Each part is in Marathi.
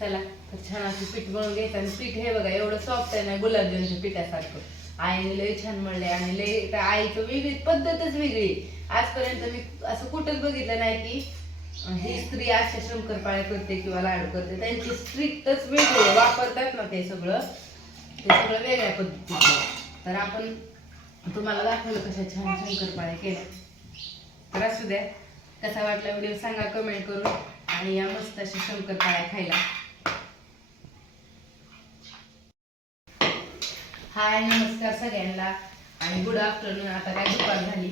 चला तर छान असं पीठ बनवून घ्यायचं आणि पीठ हे बघा एवढं सॉफ्ट आहे ना गुलाबजामच्या पिठासारखं. आईने लय छान म्हणले आणि लय त्या आईचं वेगळी पद्धतच वेगळी. आजपर्यंत मी असं कुठंच बघितलं नाही की ही स्त्री अशा शंकरपाळे करते किंवा लाडू करते त्यांची स्ट्रिक्टच वेगळी वापरतात ना ते सगळं ते सगळं वेगळ्या पद्धतीचं तर आपण तुम्हाला दाखवलं कशा छान शंकरपाळ्या केल्या. तर असू द्या कसा वाटला व्हिडिओ सांगा कमेंट करून आणि या मस्त अशा शंकरपाळ्या खायला. हाय नमस्कार सगळ्यांना. आणि गुड आफ्टरनून आता काय दुपार झाली?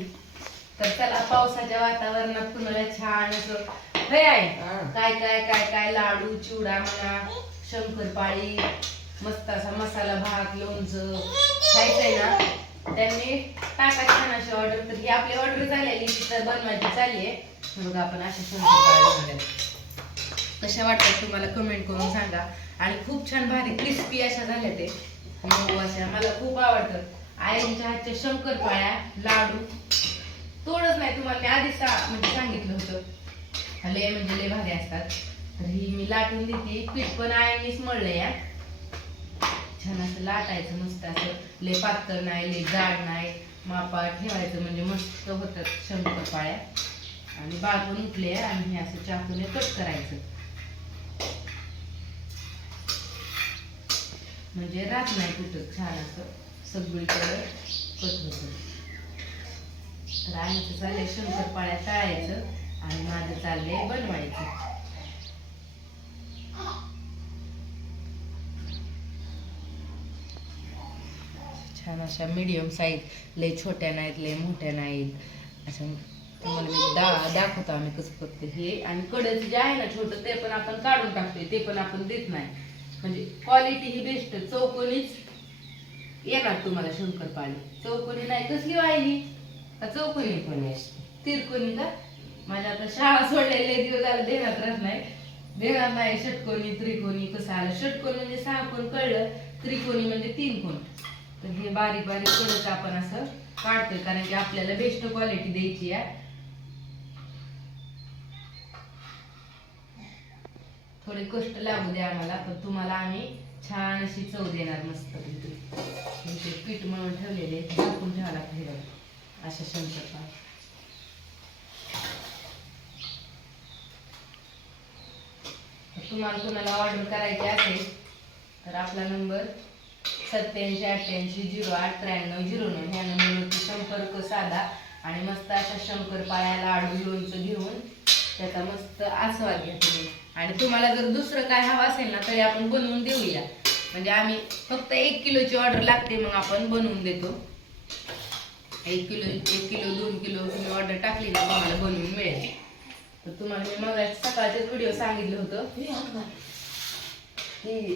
तर चला पावसाच्या वातावरणात तुम्हाला छान असं हे आहे. काय काय काय काय? लाडू चिवडा म्हणा शंकरपाळी मस्त असा मसाला भात लोणचं. खायचंय ना? त्यांनी टाका छान अशी ऑर्डर तर ही आपली ऑर्डर झालेली तिथं बनवायची चालली आहे. बघा आपण अशा बनवल्यात कशा वाटतात तुम्हाला? कमेंट करून सांगा. आणि खूप छान भारी क्रिस्पी अशा झाल्या ते. मऊ अशा मला खूप आवडतात आईच्या हातच्या शंकरपाळ्या लाडू. तोडच नाही तुम्हाला मी आधीच सा- म्हणजे सांगितलं होतं. लय म्हणजे लय भारी असतात. तर ही मी लाटून देते. पीठ पण आईनेच मळलं या छान असं लाटायचं मस्त असं. लय पातळ नाही लय जाड नाही. मापा ठेवायचं म्हणजे मस्त होतात शंकरपाळ्या आणि बाजून पण उठले आणि हे असं चाकूने कट करायचं. म्हणजे राहत नाही कुठं. छान असं सगळीकडे कट होतं तर आईचं चाललंय शंकरपाळ्या तळायचं आणि माझं चाललंय बनवायचं. छान अशा मीडियम साईज लय छोट्या नाहीत लय मोठ्या नाहीत. अशा तुम्हाला मी दा दाखवतो आम्ही कसं करतो हे आणि कडचं जे आहे ना छोटं ते पण आपण काढून टाकतोय. ते पण आपण देत नाही. म्हणजे क्वालिटी ही बेस्ट चौकोनीच येणार तुम्हाला शंकरपाळी. चौकोनी नाही कसली वाहिली का चौकोनी कोणी तिरकोनी का? माझ्या आता शाळा सोडलेले दिवस देण्यात राहत नाही. देणार नाही षटकोनी त्रिकोणी कसं आलं? षटकोनी म्हणजे सहा कोण कळलं त्रिकोणी म्हणजे तीन कोण. तर हे बारीक बारीक कडक आपण असं काढतोय कारण की आपल्याला बेस्ट क्वालिटी द्यायची आहे. थोडे कष्ट लागू द्या आम्हाला पण तुम्हाला आम्ही छान अशी चव देणार मस्त ते पीठ म्हणून ठेवलेले टाकून ठेवा लागते अशा शंकरपा तुम्हाला कोणाला ऑर्डर करायची असेल तर आपला नंबर सत्याऐंशी अठ्ठ्याऐंशी झिरो आठ त्र्याण्णव झिरो नऊ ह्या नंबरवरती संपर्क साधा आणि मस्त अशा शंकरपाळ्या लाडू लोणचं घेऊन त्याचा मस्त आस्वाद घ्या तुम्ही. आणि तुम्हाला जर दुसरं काय हवं असेल ना तरी आपण बनवून देऊया. म्हणजे आम्ही फक्त एक किलोची ऑर्डर लागते मग आपण बनवून देतो. एक किलो एक किलो दोन किलो तुम्ही ऑर्डर टाकली ना तुम्हाला बनवून मिळेल. तर तुम्हाला मी मग सकाळचेच व्हिडिओ सांगितलं होतं. की